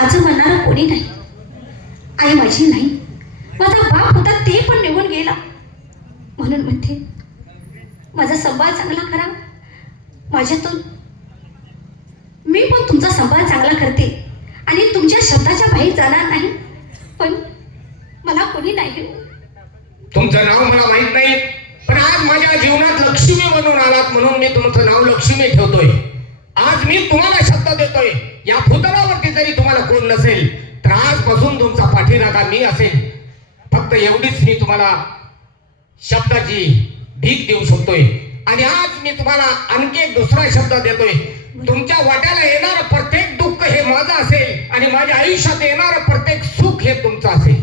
माझं म्हणणारं कोणी नाही. आई माझी नाही, माझा बाप होता ते पण निघून गेला. म्हणून म्हणते माझा संवाद चांगला करा. माझ्यातून मी पण तुमचा संवाद चांगला करते आणि तुमच्या शब्दाच्या बाहेर जाणार नाही. पण मला कोणी नाही. तुमचं नाव मला माहित नाही, पण आज माझ्या जीवनात लक्ष्मी म्हणून आलात म्हणून मी तुमचं नाव लक्ष्मी ठेवतोय. आज मी तुम्हाला शब्द देतोय, या भूतलावरती जरी तुम्हाला कोण नसेल तर आजपासून तुमचा पाठीराखा मी असेल. फक्त एवढीच मी तुम्हाला शब्दाची भीक देऊ शकतोय. आणि आज मी तुम्हाला आणखी एक दुसरा शब्द देतोय. तुमच्या वाट्याला येणारं प्रत्येक दुःख हे माझं असेल आणि माझ्या आयुष्यात येणारं प्रत्येक सुख हे तुमचं असेल.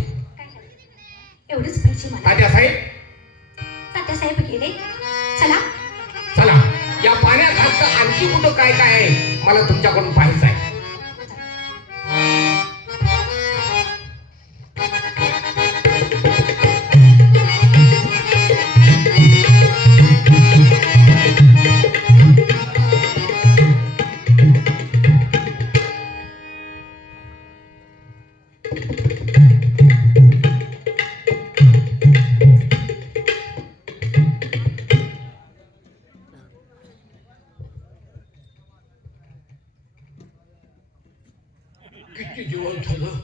एवढंच पाहिजे मला. तात्यासाहेब, तात्यासाहेब गेले. चला चला, या पाण्यात आणखी कुठं काय काय आहे मला तुमच्याकडून पाहायचं आहे. किती जीवन झालं.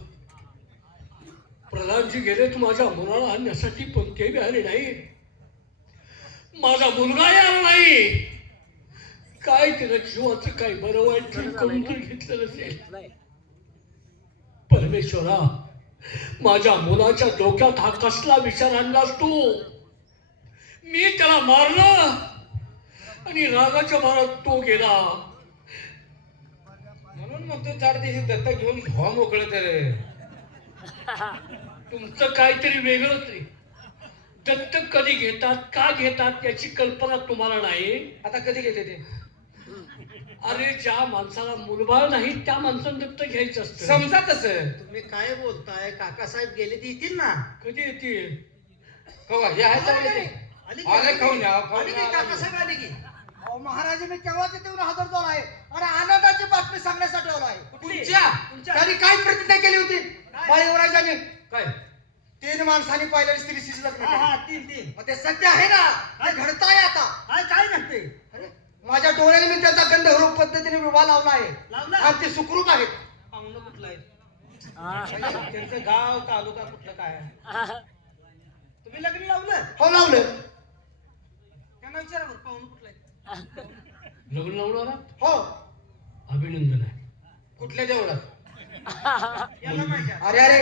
प्रल्हादजी गेलेत माझ्या मुलाला आणण्यासाठी, पण ते बी आले नाही. माझा मुलगाही आला नाही. काय केलं जीवाचं काय बरं वाईट करून तर घेतलं नसेल. परमेश्वरा, माझ्या मुलाच्या डोक्यात हा कसला विचार आणलास तू? मी त्याला मारलं आणि रागाच्या मारात तो गेला. म्हणून मग तू 4 दिवशी दत्तक घेऊन घ्या मोकळं तर. तुमचं काहीतरी वेगळंच आहे. दत्तक कधी घेतात, का घेतात याची कल्पना तुम्हाला नाही. आता कधी घेते ते? अरे, ज्या माणसाला मुलबाळ नाही त्या माणसानं दत्तक घ्यायचं असतं. समजा तसं. तुम्ही काय बोलताय? काकासाहेब गेले ते येतील ना. कधी येतील? कवा हे आहे चांगले ते. आली आले खाऊन या, खाऊन आली की या. काकासाहेब आली की. अहो महाराज, मी केव्हाच येऊन हजर झालो आहे आणि आनंदाची बातमी सांगण्यासाठी आलो आहे. तुमच्या त्यांनी काय प्रतिज्ञा केली होती बाळयुवराजांनी? काय 3 माणसांनी पहिल्या स्त्रीशी लग्न केलं. हा, 3 मग ते सत्य आहे ना? काय घडताय आता? काय घडते? अरे, माझ्या डोळ्याने मी त्याचा गंधर्व पद्धतीने विवाह लावला आहे लावला? आणि ते सुखरूप आहे. पाहुणं कुठलं आहे? त्यांचं गाव तालुका कुठलं काय आहे? तुम्ही लग्न लावलं? हो, लावलं. त्यांना विचारा बरं, पाहुणं कुठलं आहे? लग्न लावणार? हो. अभिनंदन आहे. कुठल्या देवळात? यांना माहिती आहे. अरे अरे,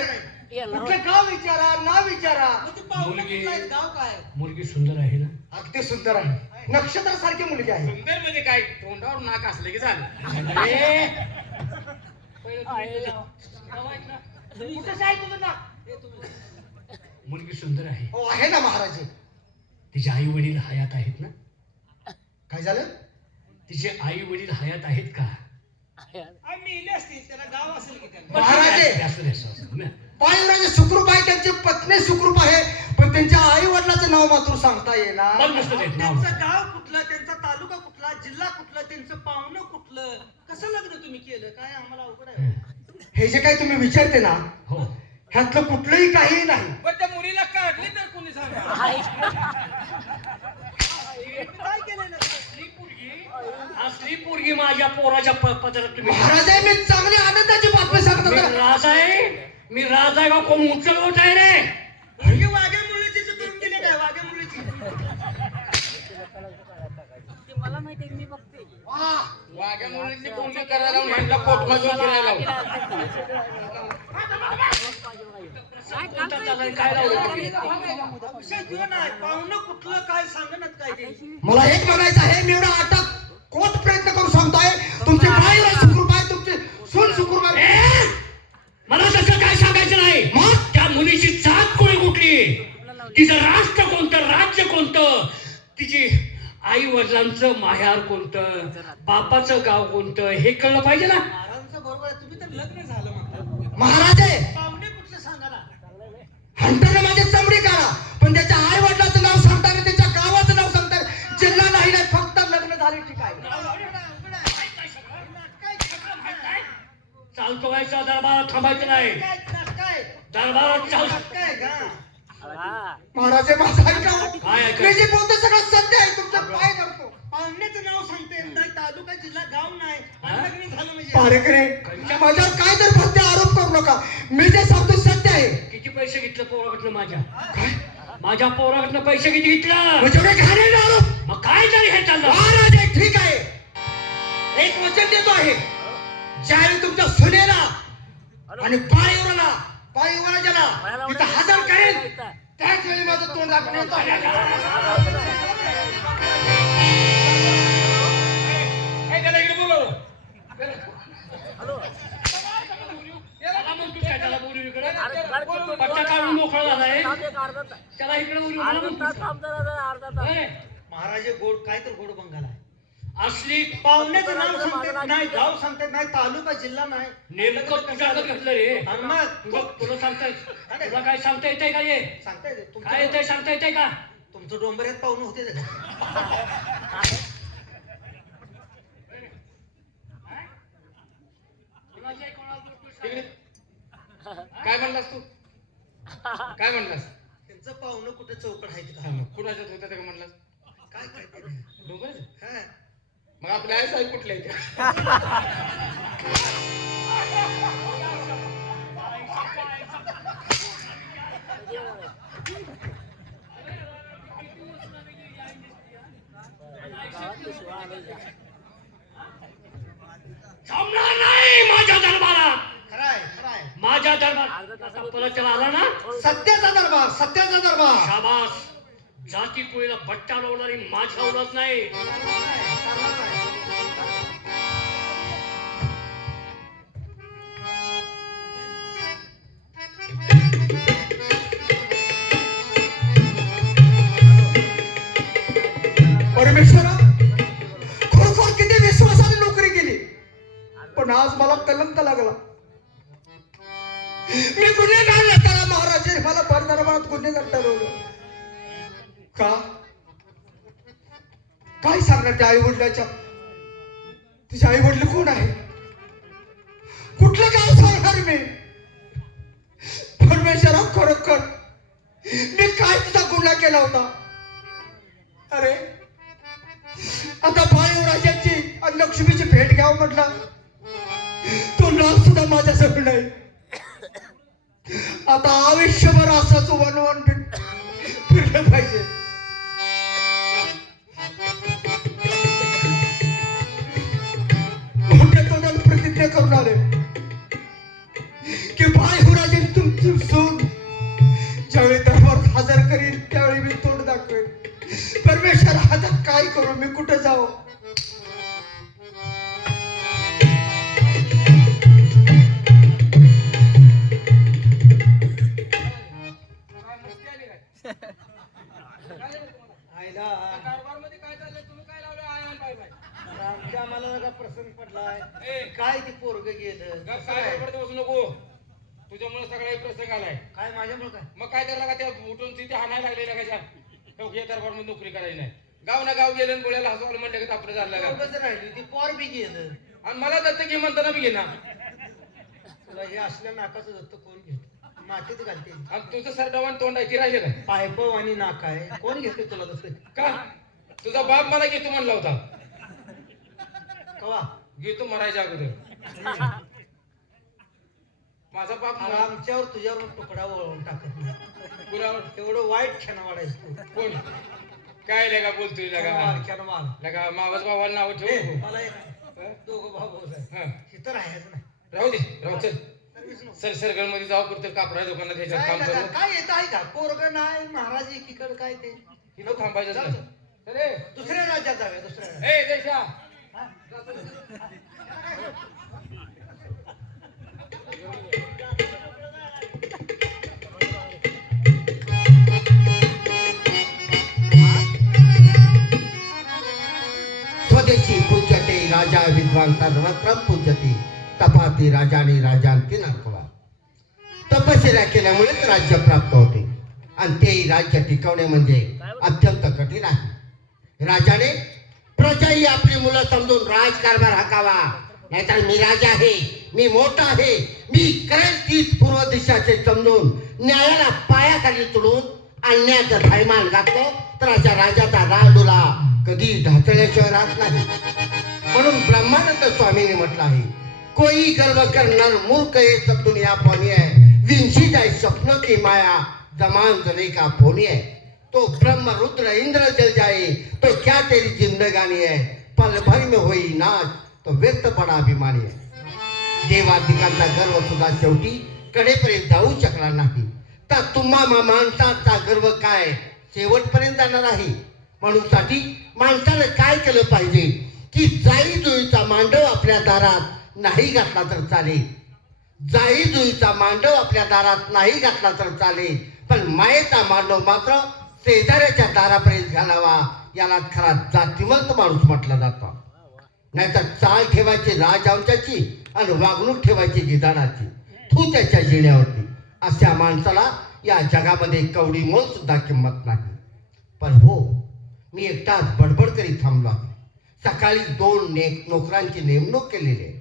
कुठलं गाव विचारा, नाव विचारा. मग ते पाहुणं मुलगी- कुठलं आहे? गाव काय? मुलगी सुंदर आहे ना? अगदी सुंदर आहे. नक्षत्रासारखी मुलगी आहे. सुंदर म्हणजे काय? तोंडावर नाक असलं की झालं. कुठं आहे तुझं नाव? मुलगी सुंदर आहे. हो, आहे ना महाराज. तिचे आई वडील हयात आहेत ना? काय झालं? तिचे आई वडील हयात आहेत का? मेले असतील, त्याला गाव असेल की त्यांना. महाराजे, असू दे, असू दे. बाळयुवराज सुखरूप आहे, त्यांची पत्नी सुखरूप आहे, पण त्यांच्या आई वडिलाचं नाव मात्र सांगता येणार. पण नसतं देत नाव. त्यांचं गाव कुठलं, त्यांचा तालुका कुठला, जिल्हा कुठला, त्यांचं पाहुणं कुठलं, कसं लग्न तुम्ही केलं? काय आम्हाला अवघड आहे. हे जे काही तुम्ही विचारते ना, हो. ह्यातलं कुठलंही काही नाही. बरं, त्या मुलीला काढली तर कोणी सांगा? काय केलं ना? असली पोरगी माझ्या पोराच्या पदरात तुम्ही. महाराज आहे, मी चांगली आनंदाची बातमी सांगत मी होतो. राज आहे. मी राज आहे का कोण उंचल होत आहे रे? मुलगी वाघ्या मुलीची करून गेली काय? वाघ्या मुलीची. वाह, वाघ्या मुलींनी कोणतं करायला लावून ह्यांना कोटमधून फिरायला लावून. काय लावलं? विषय तो नाही, पाहुणं कुठलं काय सांगणार काय ते. मला एक म्हणायचं आहे, मी एवढा अटक कोट प्रयत्न करून सांगतोय, तुमची बाळयुवराज सुखरूप आहे, तुमची सून सुखरूप आहे. मला तसं काय सांगायचं नाही. मग त्या मुलीची जात कोणी कुठली, तिचं राष्ट्र कोणतं, राज्य कोणतं, तिची आई वडिलांचं माहेर कोणतं, बापाचं गाव कोणतं, हे कळलं पाहिजे ना. महाराजांचं बरोबर आहे, तुम्ही तर लग्न झालं म्हणता. महाराज आहे, पाहुणे कुठलं सांगाला? हंटरने माझी चमडी काढा, पण त्याच्या आई वडिलाचं नाव सांगताना, त्याच्या गावाचं नाव सांगताना जिल्हा नाही, फक्त लग्न झाले ठीक आहे. चालतो काय साधा दरबारात थांबायचं नाही. काय काय दरबारात चाल. काय का महाराज हे माझं ऐका. काय ऐकायचं? मी जे बोलतो सगळं सत्य आहे. तुमचं पाय धरतो. पाहुण्याचं नाव सांगते नाही तालुका जिल्हा गाव नाही आणि लग्न झालं म्हणजे पारेकरे माझ्यावर काय तर फक्त आरोप करू नका. मी जे सांगतो सत्य आहे. किती पैसे घेतलं पोराकडनं माझ्या? माझ्या पोराकडनं पैसे किती घेतलं? म्हणजे एवढे घाणेरडे आरोप. मग काय तरी हे चाललं? महाराज हे ठीक आहे. एक वचन देतो आहे. ज्यावेळी तुमच्या सुनेला आणि पाळीवराला तिथं हजर करेल त्याच वेळी माझं तोंड दाखवण्यात त्याला इकडे बोलव. त्याला म्हणतो काय त्याला बोलू इकडे? पट्टा काढून मोकळा झालाय. त्याला इकडे बोलू मला म्हणतो. ए, महाराज हे गोड काय तर गोड बंगाल आहे. असली पाहुण्याचं नाव सांगते नाही गाव सांगते नाही तालुका जिल्हा नाही नेमकं तुझ्याकडे घडलं रे. आणि मग तुला सांगताय? तुला काय सांगता येतंय का हे? सांगताय ते. काय येतंय सांगता येतंय का? तुमचं डोंबऱ्यात पाहुणे होते ते का? इकडे. काय म्हणलास तू? काय म्हणलास? त्यांचं पाहुणं कुठे चौकड आहे ते हा, का? मग कुणाच्यात होतं ते का म्हणलास? काय काय ते? डोंगराचं? हा. मग आपल्या आई साहेब कुठल्या आहेत? थांबणार नाही माझ्या दरबारात. खरंय खरंय माझ्या दरबारात परत आला ना. सत्याचा दरबार. सत्याचा दरबार. शाबास. जाती कुळीला बट्टा लावणारी माझ्या औलाद नाही. परमेश्वरा खरोखर किती विश्वासाने नोकरी केली पण आज मला कलंक लागला. मी गुन्हेगार नसताना महाराजांनी मला भर दरबारात गुन्हेगार ठरवलं का? काय सांगणार त्या आई वडिलाच्या? तिचे आई वडील कोण आहे? कुठलं गाव सांगणार मी? परमेश्वरा खरोखर मी काय तुझा गुन्हा केला होता? अरे आता बाळीवराजाची आणि लक्ष्मीची भेट घ्यावं म्हटलं तो लाभ सुद्धा माझ्याजवळ नाही. आता आयुष्यभर असंच वनवन फिरलं पाहिजे. मोठ्या तोंडाने प्रतिज्ञा करून आले की बाळीवराजे तुमची सून ज्यावेळी दरबारात हजर करीन त्यावेळी मी तोंड दाखवेन. परमेश्वर आता काय करू? मी कुठे जाऊ? आईला आमच्या आम्हाला का प्रसंग पडलाय. काय ती पोरग गेलं कसं काय काय? बडबड बसू नको. तुझ्यामुळे सगळा प्रसंग आलाय. काय माझ्यामुळे काय? मग काय त्याला का त्या उठून तिथे हाणायला लागलेला कशा? या दरबार मध्ये नोकरी करायची नाही. गाव ना गाव गेलं आणि गोळ्याला हसवायला म्हणलं का आपलं झालं का? पोरगंच राहिली ती पोर बी गेलं. आणि मला दत्त घे म्हणताना बी घेणार. तुला हे असल्या नाकाचं दत्त कोण घेत? मातीत घालते. आणि तुझं सरडवान तोंड आहे ती राहिले काय? पायपव आणि नाक आहे कोण घेते तुला दत्त? का? तुझा बाप मला घेतो म्हणला होता. कवा? घेतो मरायच्या अगोदर. माझा बाप मला आमच्यावर तुझ्यावर तुकडा वळवून टाकत नाही. कुणावर? एवढं वाईट क्षण वाढायचं तू. कोण? काय लगा बोलतोय लगा? क्षणवाल. लगा मावस भावाला नाव ठेवू. मला एक दोघं भाऊ भाऊ हा. आहे. इथं राहायचं नाही. राहू दे राहू चल. सर्विस नको. सर सरगड मध्ये जाऊ कुठं कापडा दुकानात ह्याच्यात काय काम लगा? करू. काय येत आहे का? पोरग नाही महाराज एकीकडे काय ते इथं थांबायचं चल, नाही. चल. चल ए. दुसऱ्या राज्यात जाऊया दुसऱ्या राज्यात. ए देशा. हा? स्वदेशी पूज्यते राजा विद्वान सर्वत्र पूज्यते तपाती राजाने राजांती नाकवा. तपश्चर्या केल्यामुळेच राज्य प्राप्त होते आणि तेही राज्य टिकवणे म्हणजे अत्यंत कठीण आहे. राजाने प्रजाही आपली मुलं समजून राजकारभार हाकावा नाहीतर मी राजा आहे, मी मोठा आहे, मी करेल तीच पूर्व दिशाचे समजून न्यायाला पायाखाली तुडून अन्यायाचं थैमान घातलं तर अशा राजाचा राजडोला कधी ढासळल्याशिवाय राहत नाही. म्हणून ब्रह्मानंद स्वामींनी म्हटलं आहे, कोई गर्व करणार मूर्ख ये सब दुनिया पानी है, विंशी जाए स्वप्न की माया जमान जने का फोनी है. तो ब्रह्म रुद्र इंद्र जल जाए तो क्या तेरी जिंदगानी है, पल भर में होई नाच तो व्यक्त बडा अभिमानी आहे. देवाधिकांचा गर्व सुद्धा शेवटी कडेपर्यंत जाऊ शकला नाही, तर तुम्हा माणसाचा गर्व काय शेवटपर्यंत जाणार आहे. म्हणून साठी माणसानं काय केलं पाहिजे की जाई जुईचा मांडव आपल्या दारात नाही घातला तर चालेल, जाई जुईचा मांडव आपल्या दारात नाही घातला तर चालेल, पण मायेचा मांडव मात्र शेजाऱ्याच्या दारापर्यंत घालावा. याला खरा जातीवंत माणूस म्हटला जातो. नाहीतर चाल ठेवायची राजवंशाची आणि वागणूक ठेवायची गिधाडाची, तू त्याच्या जिण्यावरती. अशा माणसाला या जगामध्ये कवडी मोल सुद्धा किंमत नाही. पण हो, मी एकटाच बडबड करीत थांबलो आहे. सकाळी 2 नोकरांची नेमणूक केलेली आहे.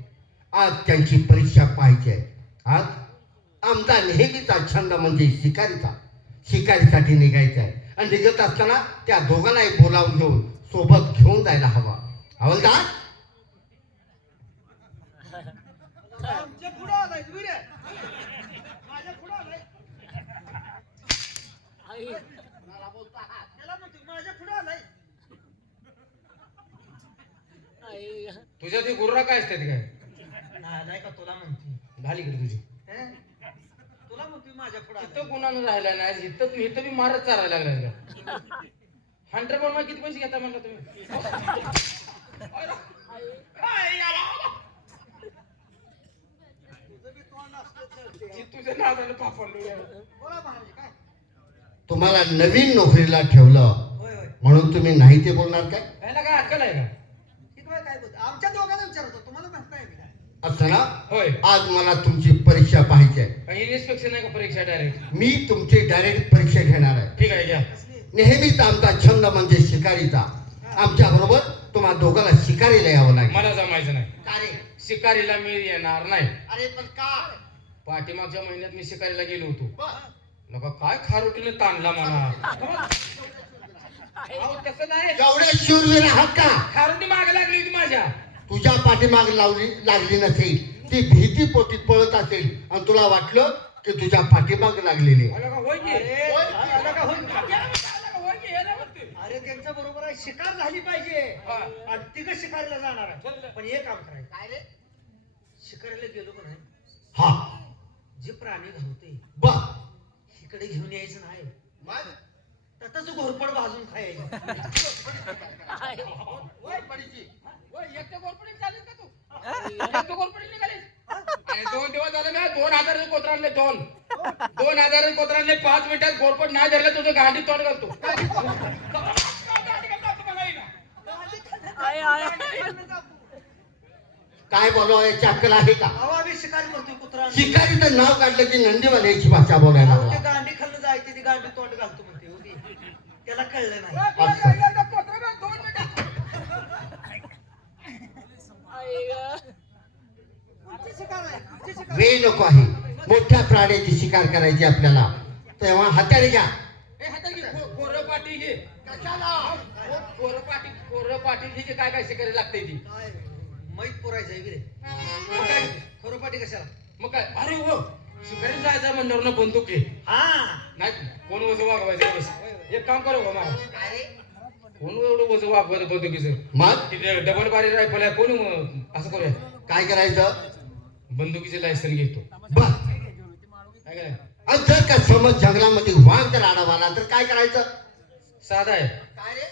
आज त्यांची परीक्षा पाहिजे आहे. आज आमचा नेहमीचा छंद म्हणजे शिकारीसाठी निघायचा आहे. आणि निघत असताना त्या दोघांनाही बोलावून घेऊन सोबत घेऊन जायला हवा. हवलदार, आमच्या पुढं आलाय तुम्ही रे, माझ्या पुढं आलाय. त्याला म्हणतो माझ्या पुढं आलाय. तुझ्या ते गुर्रा काय असतात काय नाही का तुला म्हणते, झाली इकडे तुझी. हे? तुला म्हणतोय माझ्या पुढं इथं आलाय. कोणानं राहिला नाही, इथं बी मारत चालायला लागला. हंटर पण किती पैसे घेता म्हणला तुम्ही? तुझं बी तोंड असलं तर तुझ्या नादाने पापड बोला महाराज काय. तुम्हाला नवीन नोकरीला ठेवलं होय होय, म्हणून तुम्ही नाही ते बोलणार काय? याला काय अक्कल आहे का? शिकवाय काय बोलतो, आमच्या दोघांना विचारतो, तुम्हाला माहित नाही मी काय. असं ना, होय. आज मला तुमची परीक्षा पाहिजे आहे. काही इन्स्पेक्शन नाही का परीक्षा डायरेक्ट? मी तुमची डायरेक्ट परीक्षा घेणार आहे. ठीक आहे घ्या. कसली? नेहमीच आमचा छंद म्हणजे शिकारीचा. आमच्या बरोबर तुम्हा दोघांना शिकारीला यावं लागेल. मला जमायचं नाही. का रे? शिकारीला मी येणार नाही. अरे पण का? पाठीमागच्या महिन्यात मी शिकारीला गेलो होतो. बरं. नका काय खारोटीने ताणला मला. अहो, तसं नाही. एवढे शूरवीर आहात का? खारोटी मागे लागली होती माझ्या. तुझ्या पाठीमाग लागली नसेल, ती भीती पोटी पळत असेल आणि तुला वाटलं की तुझ्या पाठीमाग लागलेली आहे. आला का? होय की? अरे, आला का होय? आला का? होय की? हे नाही म्हणतोय. अरे त्यांच्या बरोबर आहे, शिकार झाली पाहिजे. हा. आणि तिघ शिकारीला जाणार आहे. चल. पण हे काम करायचं काय रे, शिकारीला गेलो का नाही, हा, जे प्राणी घालवते बा इकडे घेऊन यायचं नाही, त्याच घोरपड भाजून खायचं. होय, एकटं गोरपडीने चालेल का तू? एकटं गोरपडीने निघालीस? अरे 2 दिवस झाले मी 2000 कोत्र आणले. 2,000 कोत्र आणले. 5 मिनिटात गोरपड नाही धरलं तुझं गांडी तोंड घालतो. काय बोलावं याची अक्कल आहे का? अहो, आम्ही शिकारी म्हणतोय कुत्रा. शिकारीचं नाव काढलं की नंदीवाल्याची भाषा बोलायला ते लागला. गांडी खाल्लं जायची, ती गांडी तोंड घालतो म्हणते होती. त्याला कळलं नाही. कुठची शिकार आहे? कुठची शिकार? वेळ नको आहे. मोठ्या प्राण्याची शिकार करायची आपल्याला, तेव्हा हाताने घ्या. कोरपाटी घे. कोरपाटी घे. काय काय शिकायला लागते ती? काय मैत पोरायचं आहे की रे? मग काय? खोरोपाटी कशाला? मग काय? अरे हो, शिकारीला जायचं म्हणणार ना बंदूक घे. हा, नाही कोण वजन वागवायचं बस. एक काम करू का मला? कोण एवढं वजन वागवायचं बंदुकीचं? मग तिथे डबल बारी रायफल आहे. कोण असं करूया? काय करायचं? बंदुकीचे लायसन घेतो. बर. काय करायचं? आणि जर का समज जंगलामध्ये वाघ जर आडावा आला तर काय करायचं? साधा आहे. काय रे?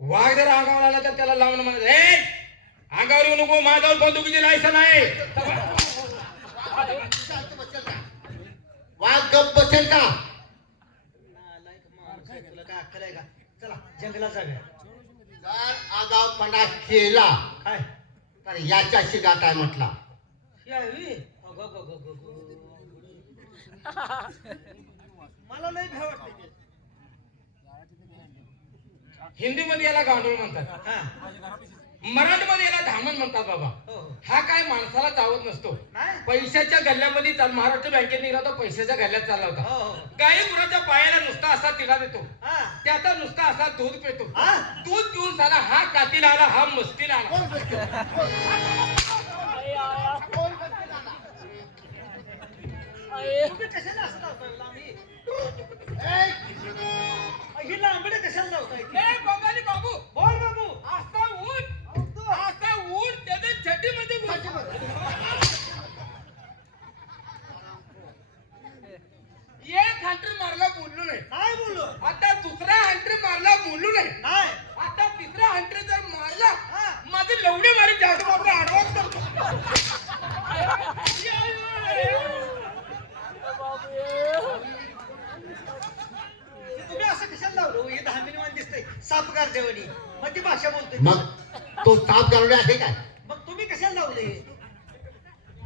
वाघ जर अंगावर आला तर त्याला लावून म्हणायचं, ए अंगावर येऊ नको, माझ्यावर बंदुकीचे लायसन आहे. वाघ गप बसेल का? नालायक माणूस आहे. तुला काय अक्कल आहे का? चला जंगलात जाऊया. जर आगावपणा केला काय तर याच्याशी गाठ आहे म्हटला. ही आहे होय? अगं, अगं, अगं, अगं, अगं. मला लय भ्या वाटते. हिंदीमध्ये याला गांडूळ म्हणतात. हा, मराठीमध्ये याला धामण म्हणतात बाबा. हो हो. हा काय माणसाला चावत नसतो. नाही पैशाच्या गल्ल्यामध्ये महाराष्ट्र बँकेत निघाला तो पैशाच्या गल्ल्यात चालला होता. हो हो. गाई गुराच्या पायाला नुसता असा तिला देतो, हा त्याचा नुसता असा दूध पितो. हा? दूध पिऊन साला हा कातीला आला, हा मस्तीला आला. तुम्ही कशाला असं लावताय लांबी? ही लांबडे कशाला लावताय ए बंगाली बाबू, बोल बाबू. असा ऊट त्याच्या छटीमध्ये एक हंटर मारला बोललो नाही, नाही बोललो. आता दुसरा हंटर मारला बोललो नाही, नाही आता तिसरा हंटर जर मारला हा. माझी लवडी मारी जास्त ऍडव्हान्स करतो. तुम्ही असं कशाला लावलं हे धामिनीवान दिसतंय साप गारदेवानी मग ती भाषा बोलतोय. मग तो साप गारुडे आहे काय? मग तुम्ही कशाला लावले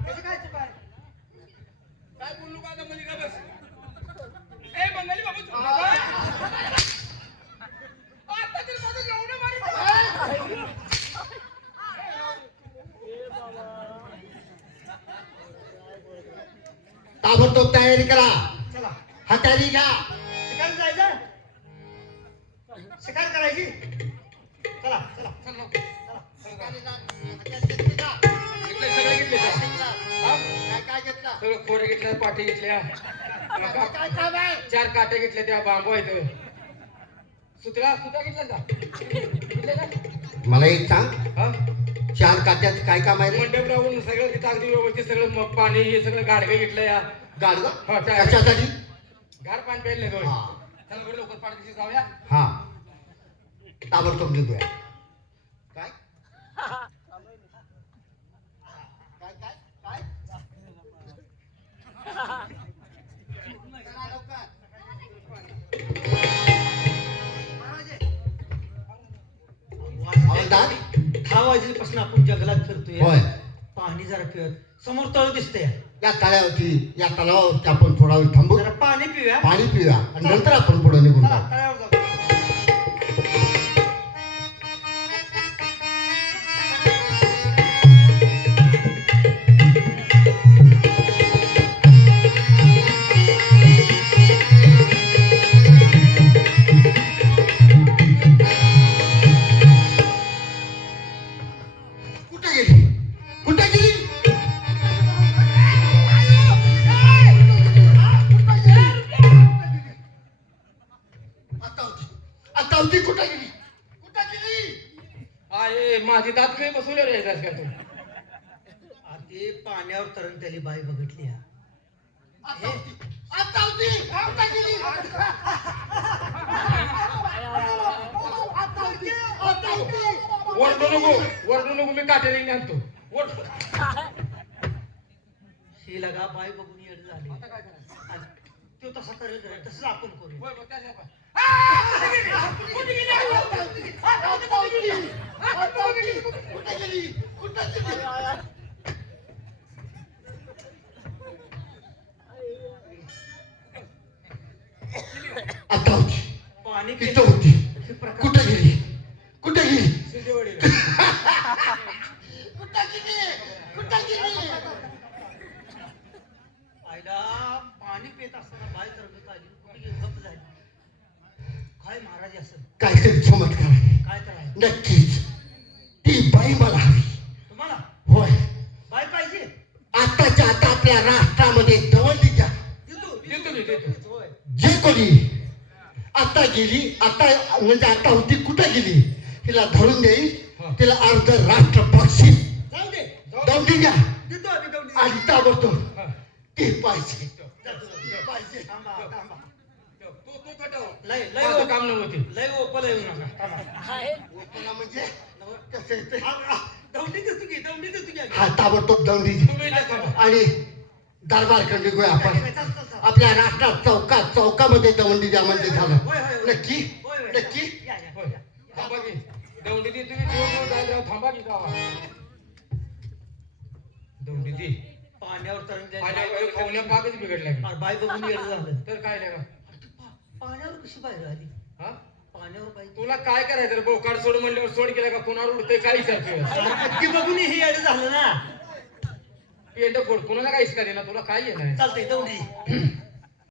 कसं काय चुका आहे? काय बोललो का आता मध्ये का बस. ए बंगाली बाबू आता तर माझं लवडी मारी. ताबडतोब तयारी करा, चला हाताळी घ्या. शिकार जायचं शिकार करायची. चला चला चल लवकर. चला. घेतले सगळे घेतले का? हा? काय घेतलं? सगळं खोरे घेतल्या, पाठी घेतल्या, काय काम आहे? 4 काटे घेतल्या, त्या बांबू आहेत. सुत्रा घेतला का? घेतले ना? मला एक सांग, हा? 4 काट्यात काय काम आहे रे? मंडप लावून सगळं तिथं अगदी व्यवस्थित सगळं पाणी हे सगळं गाडगं घेतलं या. गाडगा? हा, काय? कशासाठी? घार पाणी प्यायला नाही. हा. चला बरं लवकर पाठीशी जाऊया. हा, ताबडतोब निघूया. काय? काय काय काय? चला लवकर. हवालदार? 10 वाजेपासून आपण जंगलात फिरतोय. होय. पाणी जरा पिऊयात. समोर तळ दिसतंय या तळ्यावरती, या तलावावरती आपण थोडा वेळ थांबू, जरा पाणी पिऊया. पाणी पिऊया आणि नंतर आपण पुढे निघून चला जाऊ. तळ्यावर जाऊ. कुठे गेली? कुठे गेली? आता होती कुठे गेली? कुठे गेली? आहे माझी दात काही बसवले रे का तू? ते पाण्यावर तरंगतेली बाई बघितली हा. आता होती. आता होती. कुठे गेली? आता होती. वरडू नको मी काटेरी आणतो. ही लगा बाई बघून येड झाली. आता काय करायचं? आणि तो तसा करेल करेल तसंच आपण करू. होय, मग त्याच्या पाय. कुठे गेली? कुठे गेली? आता होती. पाणी इथं होती. हे प्रकार- कुठे गेली? कुठे गेली? सिद्धेवाडीला. कुठे गेली? कुठे गेली? आईला पाणी पित असताना बाई तरंगत आली. कुठे गेली? गप्प झाली. काय महाराज असेल काहीतरी चमत्कार आहे. काय करायचं नक्कीच ती बाई मला हवी. तुम्हाला होय, बाई पाहिजे. आताच्या आता आपल्या राष्ट्रामध्ये दवंडी घ्या. देतो. होय. जे कोणी आता गेली, आता म्हणजे आता होती कुठे गेली, तिला धरून देईल. तिला अर्ध राष्ट्र बक्षीस. जाऊ दे. दवंडी घ्या देतो आम्ही दौंडी. आणि ताबडतोब हा. ती पाहिजे. पाहिजे. थांबा थांबा. तू कटाव. लय माझं काम नव्हती. लय ओपल येऊ नका. थांबा. पुन्हा म्हणजे कसं येते? दौंडी देतो की दौंडी देतो की आम्ही. हा, ताबडतोब दवंडी घे. तुम्ही इथं थांबा. आणि दरबारकडे निघूया आपण. चल, चल, चल. आपल्या राष्ट्रात चौकामध्ये दवंडी द्या म्हणजे झालं. होय, होय, होय. नक्की होय, होय. नक्की. या, या, होय. या. थांबा की. दौंडी दी तुम्ही दिवसभर जायला राहा. थांबा की गावा. दौंडी दी. पाण्यावर तरंगते. पाण्यावर खाऊल्या पाकच बिघडला की. बाई बघून येड झालं. तर काय नाही का? पाण्यावर कशी बाहेर आली? हा? पाण्यावर पाहिजे तुला काय करायचं रे? बोकाड सोड म्हणल्यावर सोड केला का कुणावर उडतंय काय विचारतोय? ती बघून हे येडं झालं ना. पेंड फोड कुणाला काय इसका देणार? तुला काय येणार? चालतंय तेवढी